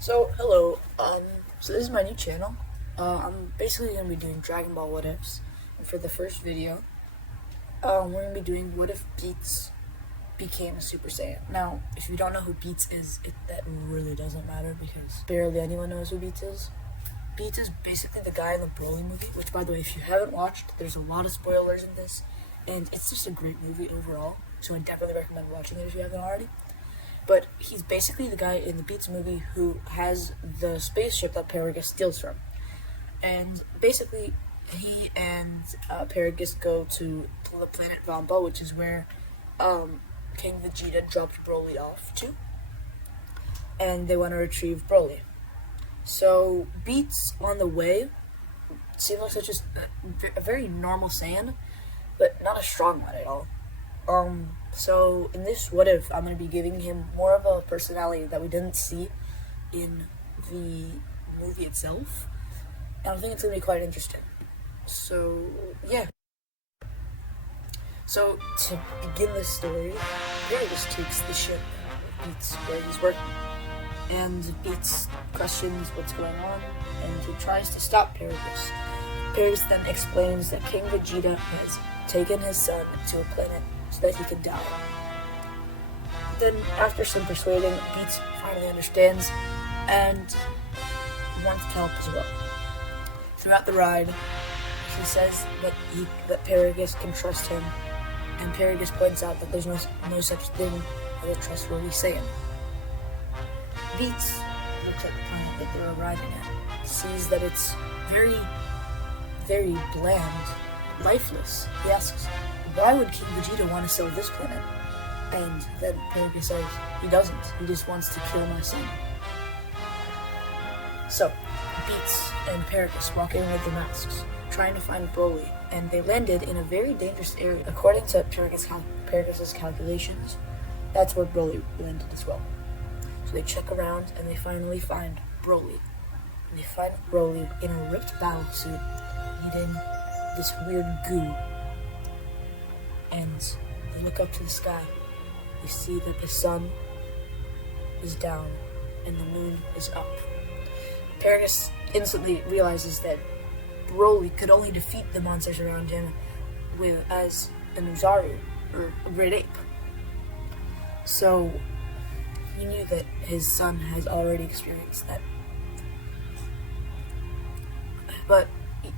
So, hello, so this is my new channel. I'm basically going to be doing Dragon Ball What Ifs, and for the first video, we're going to be doing What If Beets became a Super Saiyan. Now, if you don't know who Beets is, that really doesn't matter because barely anyone knows who Beets is. Beets is basically the guy in the Broly movie, which, by the way, if you haven't watched, there's a lot of spoilers in this, and it's just a great movie overall, so I definitely recommend watching it if you haven't already. But he's basically the guy in the Beets movie who has the spaceship that Paragus steals from. And basically, he and Paragus go to the planet Vamba, which is where King Vegeta dropped Broly off to. And they want to retrieve Broly. So, Beets on the way seems like such a very normal Saiyan, but not a strong one at all. So in this What If, I'm going to be giving him more of a personality that we didn't see in the movie itself. And I think it's going to be quite interesting. So, yeah. So, to begin this story, Paragus takes the ship with Beets where he's working. And Beets questions what's going on, and he tries to stop Paragus. Paragus then explains that King Vegeta has taken his son to a planet so that he could die. Then, after some persuading, Beets finally understands and wants to help as well. Throughout the ride, he says that Paragus can trust him, and Paragus points out that there's no such thing as a trustworthy Saiyan. Beets looks at the planet that they're arriving at, sees that it's very, very bland, lifeless. He asks, why would King Vegeta want to sell this planet? And then Paragus says, he doesn't. He just wants to kill my son. So, Beets and Paragus walk in with their masks, trying to find Broly, and they landed in a very dangerous area. According to Paragus' calculations, that's where Broly landed as well. So they check around, and they finally find Broly. And they find Broly in a ripped battle suit, eating this weird goo. And they look up to the sky. They see that the sun is down and the moon is up. Paragus instantly realizes that Broly could only defeat the monsters around him as an Uzaru, or a great ape. So he knew that his son has already experienced that. But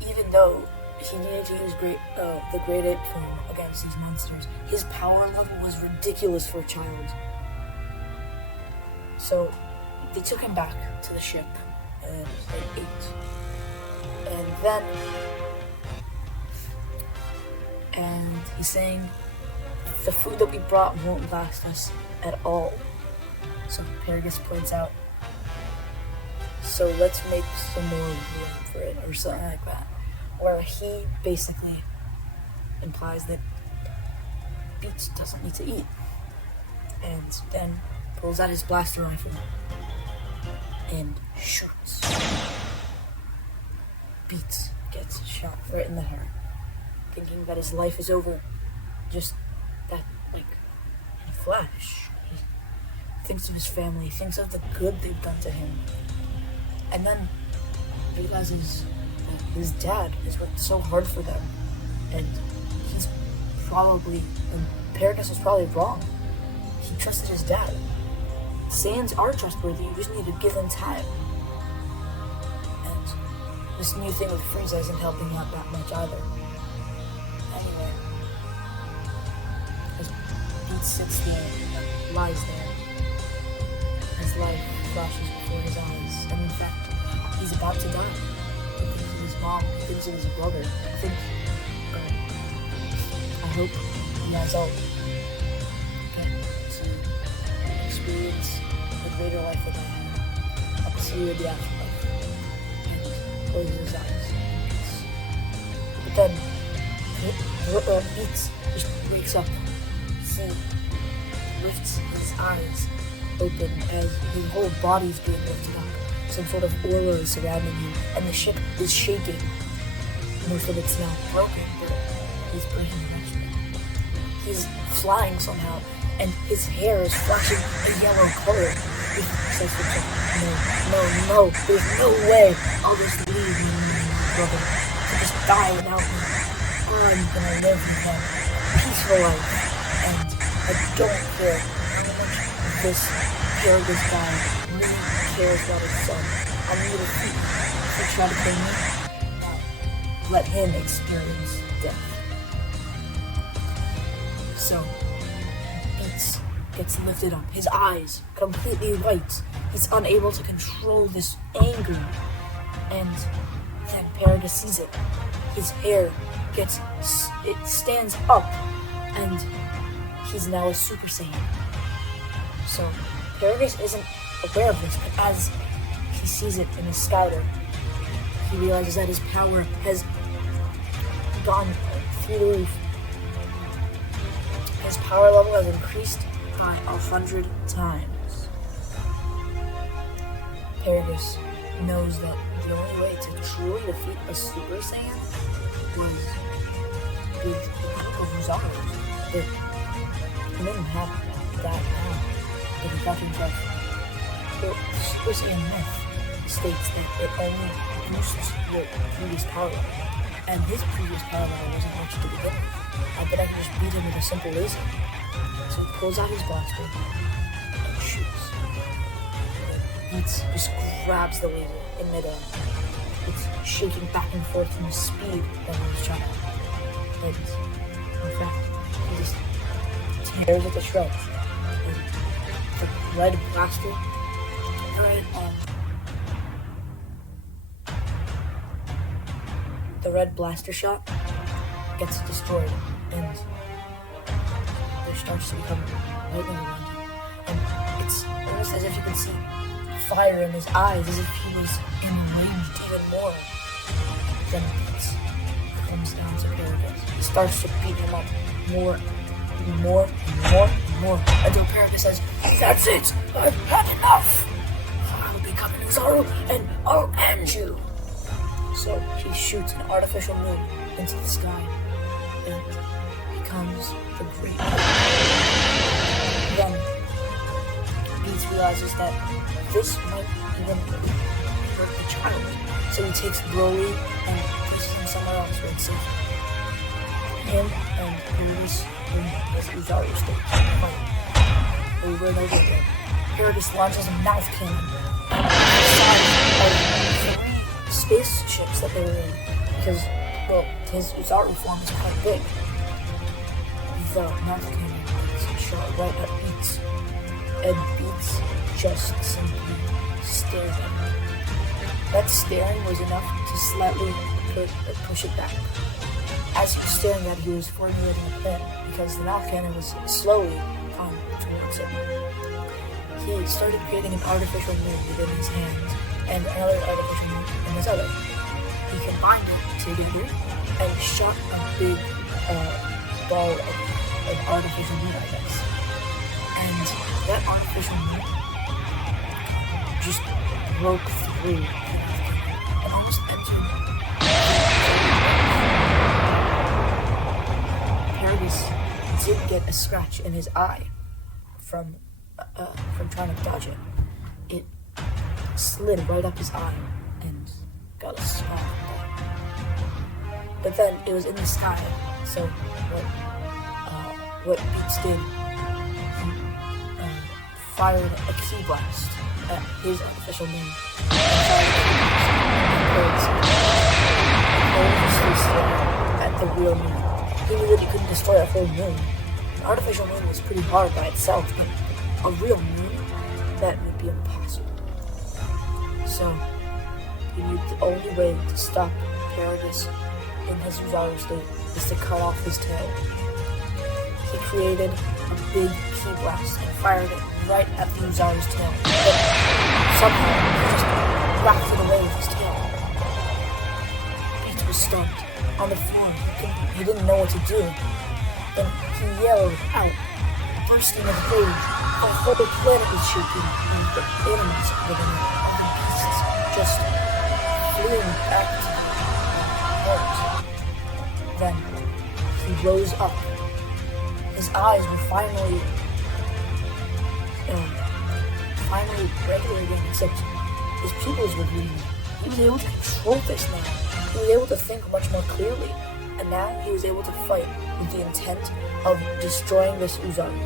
even though he needed to use the great ape form against these monsters, his power level was ridiculous for a child. So they took him back to the ship and they ate. And he's saying, the food that we brought won't last us at all. So Paragus points out, so let's make some more room for it, or something like that. Where he basically implies that Beets doesn't need to eat, and then pulls out his blaster rifle and shoots. Beets gets shot right in the heart, thinking that his life is over. Just that, like, in a flash. He thinks of his family, thinks of the good they've done to him, and then realizes his dad has worked so hard for them, and Paragus was probably wrong. He trusted his dad. Saiyans are trustworthy, you just need to give them time. And this new thing with Frieza isn't helping out that much either. Anyway, as Beets sits there, lies there, his life flashes before his eyes, and in fact, he's about to die. He thinks of his mom, he thinks of his brother, I hope he has all to experience a greater life than I had, up to the afterlife, and closes his eyes. But then, Beets just wakes up, he lifts his eyes open as his whole body's being lifted up. Some sort of aura is surrounding him, and the ship is shaking. Most of it's now broken, but he's breaking eventually. He's flying somehow, and his hair is flashing a yellow color. He says to himself, no, oh no, there's no way I'll just leave you, brother, to just die without me. I'm gonna live with them a peaceful life, and I don't care how much this Paragus guy really cares about his son. I'm gonna defeat him. If they try to kill me, let him experience death. So, Beets gets lifted up, his eyes completely white. He's unable to control this anger. And then Paragus sees it. His hair stands up, and he's now a Super Saiyan. So Paragus isn't aware of this, but as he sees it in his scouter, he realizes that his power has gone through the roof. His power level has increased by 100 times. Paragus knows that the only way to truly defeat a Super Saiyan was with the help of Rosario. But he didn't have that now. But he got himself. The Super Saiyan myth states that it only boosts your previous power level. And his previous power level wasn't much to begin with. I bet I can just beat him with a simple laser. So he pulls out his blaster and shoots. Beets just grabs the laser in midair. It's shaking back and forth from the speed that he was trying to. And in fact, he just tears it to shreds. And the red blaster, the red blaster shot gets destroyed, and there starts to become lightning around him. And it's almost as if you can see fire in his eyes, as if he was enraged even more. Then Beets comes down to Paragus. He starts to beat him up more, until Paragus says, "That's it! I've had enough! I'll become an Uzaru, and I'll end you!" So he shoots an artificial moon into the sky, and becomes the Great. Then Beets realizes that this might even hurt the child, so he takes Broly and places him somewhere else where it's safe. Him and Paragus in his Uzaru state fight over and over again. Paragus launches a mouth cannon inside of 3 spaceships that they were in, because, well, his Uzaru form is quite big. The mouth cannon is shot right at Beets, and Beets just simply stares at him. That staring was enough to slightly push it back. As he was staring at it, he was formulating a plan, because the mouth cannon was slowly on towards him. He started creating an artificial moon within his hands, and another artificial moon in his other. He combined it together and shot a big ball of an artificial moon, I guess. And that artificial moon just broke through and almost entered. Paragus did get a scratch in his eye from trying to dodge it. It slid right up his eye and got a small cut. But then it was in the sky, so what Beets did, he fired a key blast at his artificial moon. At the real moon. He knew that he couldn't destroy a whole moon. An artificial moon was pretty hard by itself, but a real moon, that would be impossible. So he knew the only way to stop Paragus in his Uzaru state is to cut off his tail. He created a big key blast and fired it right at the Uzaru's tail. But somehow he just whacked it away with his tail. Beets was stunned on the floor. He didn't know what to do. Then he yelled out, bursting with rage. The whole planet was shaking, and the animals within it, all the beasts, just flew back to the Then he rose up. His eyes were finally regular again, except his pupils were green. He was able to control this now. He was able to think much more clearly. And now he was able to fight with the intent of destroying this Uzari.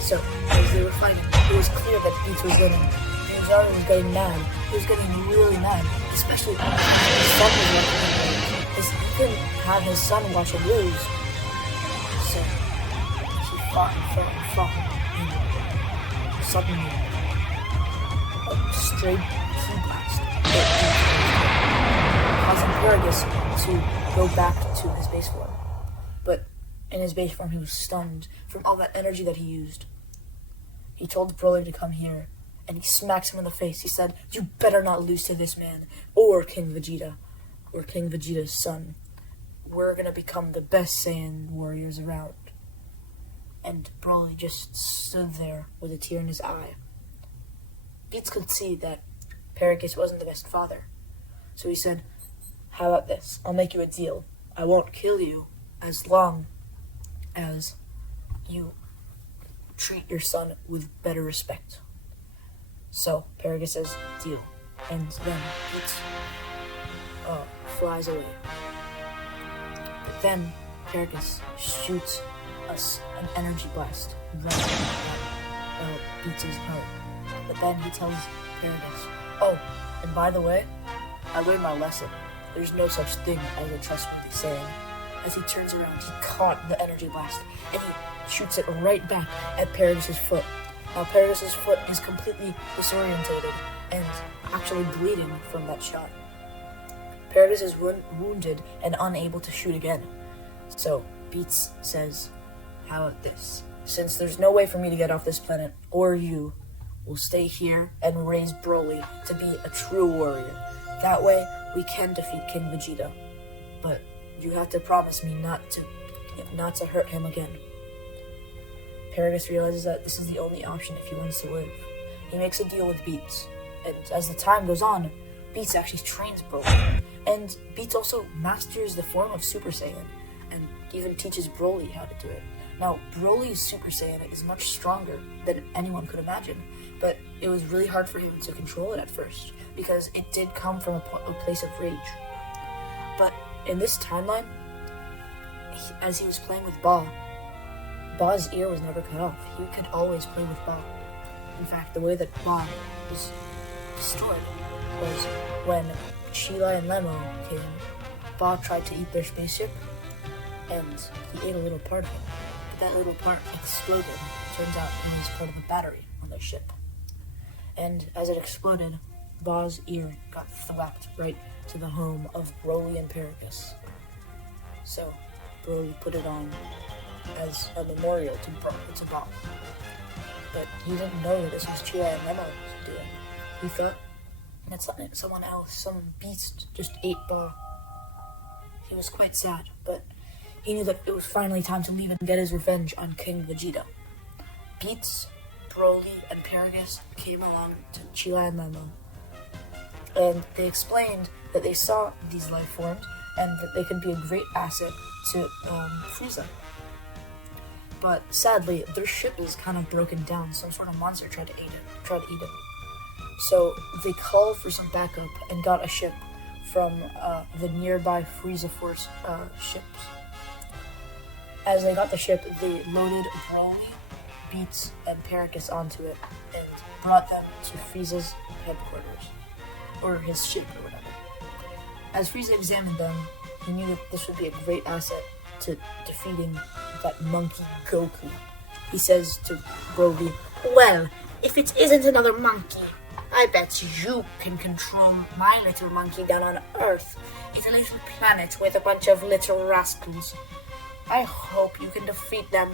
So, as they were fighting, it was clear that Beets was winning. The Uzari was getting mad. He was getting really mad, especially when his son was watching him lose. He couldn't have his son watch him lose. So, he fought and fought and fought. And suddenly, a straight key blast hit Beets, causing Paragus to go back to his base form. But in his base form, he was stunned from all that energy that he used. He told Broly to come here, and he smacks him in the face. He said, "You better not lose to this man, or King Vegeta, or King Vegeta's son. We're gonna become the best Saiyan warriors around." And Broly just stood there with a tear in his eye. Beets could see that Paragus wasn't the best father. So he said, "How about this? I'll make you a deal. I won't kill you as long as you treat your son with better respect." So Paragus says, "Deal." And then Beets flies away. But then Paragus shoots us an energy blast right at Beets' heart. But then he tells Paragus, "Oh, and by the way, I learned my lesson. There's no such thing as a trustworthy Saiyan." As he turns around, he caught the energy blast, and he shoots it right back at Paragus' foot. Now Paragus' foot is completely disorientated and actually bleeding from that shot. Paragus is wounded and unable to shoot again. So Beets says, "How about this? Since there's no way for me to get off this planet, or you, will stay here and raise Broly to be a true warrior. That way, we can defeat King Vegeta. But you have to promise me not to hurt him again." Paragus realizes that this is the only option if he wants to live. He makes a deal with Beets, and as the time goes on, Beets actually trains Broly. And Beets also masters the form of Super Saiyan, and even teaches Broly how to do it. Now, Broly's Super Saiyan is much stronger than anyone could imagine, but it was really hard for him to control it at first, because it did come from a place of rage. But in this timeline, as he was playing with Ba's ear was never cut off. He could always play with Ba. In fact, the way that Ba was destroyed was when Chelai and Lemo came. Ba tried to eat their spaceship, and he ate a little part of it. But that little part exploded. Turns out it was part of a battery on their ship. And as it exploded, Ba's ear got thwacked right to the home of Broly and Paragus. So Broly put it on as a memorial to Ba. But he didn't know that this was Chelai and Lemo doing. He thought that someone else, some beast, just ate Ba. He was quite sad, but he knew that it was finally time to leave and get his revenge on King Vegeta. Beets, Broly, and Paragus came along to Chelai and Lemo, and they explained that they saw these life forms and that they could be a great asset to Frieza. But sadly, their ship is kind of broken down. Some sort of monster tried to eat it. So they called for some backup and got a ship from the nearby Frieza Force ships. As they got the ship, they loaded Broly, Beets, and Paragus onto it and brought them to Frieza's headquarters, or his ship, or whatever. As Frieza examined them, he knew that this would be a great asset to defeating that monkey Goku. He says to Broly, "Well, if it isn't another monkey, I bet you can control my little monkey down on Earth. It's a little planet with a bunch of little rascals. I hope you can defeat them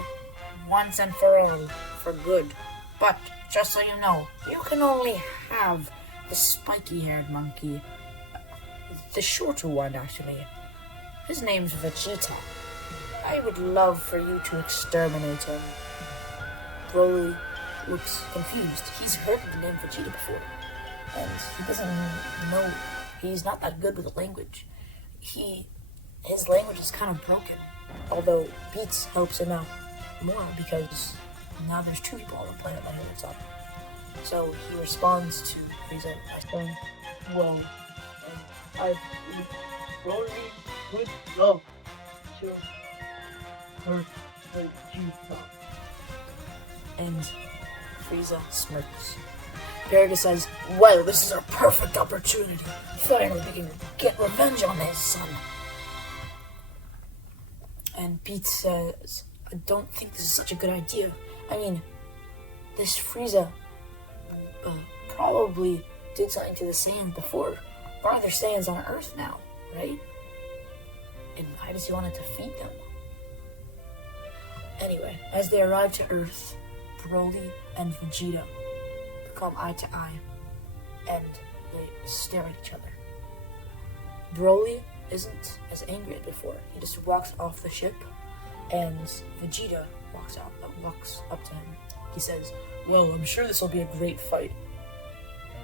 once and for all, for good. But, just so you know, you can only have the spiky-haired monkey. The shorter one, actually. His name's Vegeta. I would love for you to exterminate him." Broly looks confused. He's heard the name Vegeta before, and he doesn't know. He's not that good with the language. His language is kind of broken, although Beets helps him out more because now there's two people on the planet that he lives on. So he responds to Frieza by saying, "Well, I Broly would love to hurt Vegeta." And Frieza smirks. Paragus says, "Well, this is our perfect opportunity. Finally, we can get revenge on his son." And Beets says, "I don't think this is such a good idea. I mean, this Frieza probably did something to the Saiyans before. Why are there Saiyans on Earth now, right? And why does he want to defeat them?" Anyway, as they arrive to Earth, Broly and Vegeta become eye to eye, and they stare at each other. Broly isn't as angry as before. He just walks off the ship, and Vegeta walks up to him. He says, "Well, I'm sure this will be a great fight."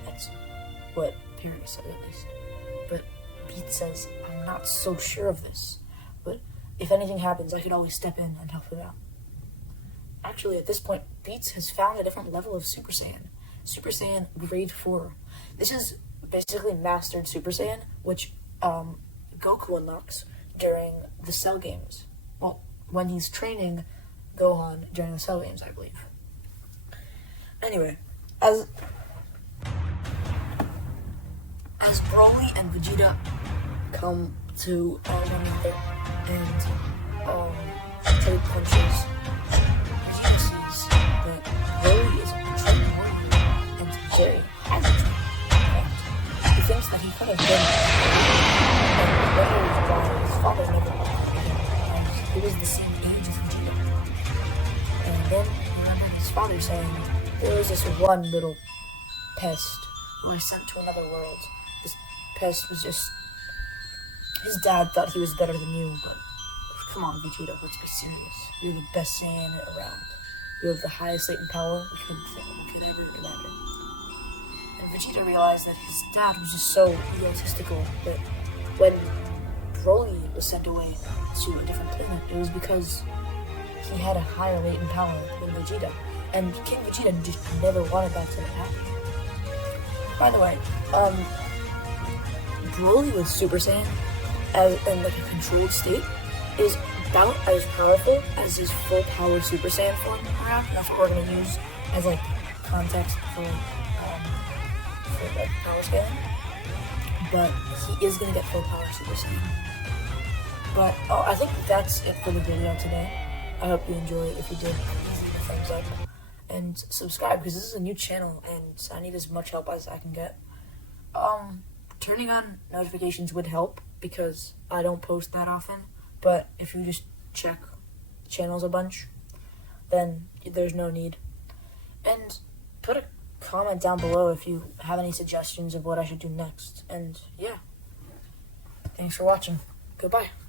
That's what Paragus said, at least. But Beets says, "I'm not so sure of this, but if anything happens, I could always step in and help him out." Actually, at this point, Beets has found a different level of Super Saiyan. Super Saiyan Grade 4. This is basically Mastered Super Saiyan, which Goku unlocks during the Cell games. Well, when he's training Gohan during the Cell games, I believe. Anyway, as Broly and Vegeta come to one another and trade punches, Vegeta sees that Broly is a trained warrior and very highly trained. And he thinks that he could have been raised by his father never and he was the same age as Vegeta. And then he remembered his father saying, "There was this one little pest who was sent to another world. This pest was just... His dad thought he was better than you, but come on, Vegeta, let's be serious. You're the best Saiyan around. You have the highest latent power we could ever imagine." And Vegeta realized that his dad was just so egotistical that when Broly was sent away to a different planet, it was because he had a higher latent power than Vegeta. And King Vegeta just never wanted that to happen. By the way, Broly with Super Saiyan, in like a controlled state, is about as powerful as his full power Super Saiyan form around. That's what we're gonna use as like context for like power scaling. But he is gonna get full power Super Saiyan. But I think that's it for the video today. I hope you enjoy it. If you did, please leave a thumbs up and subscribe, because this is a new channel and I need as much help as I can get. Turning on notifications would help because I don't post that often, but if you just check channels a bunch, then there's no need. And put a comment down below if you have any suggestions of what I should do next. And yeah, thanks for watching. Goodbye.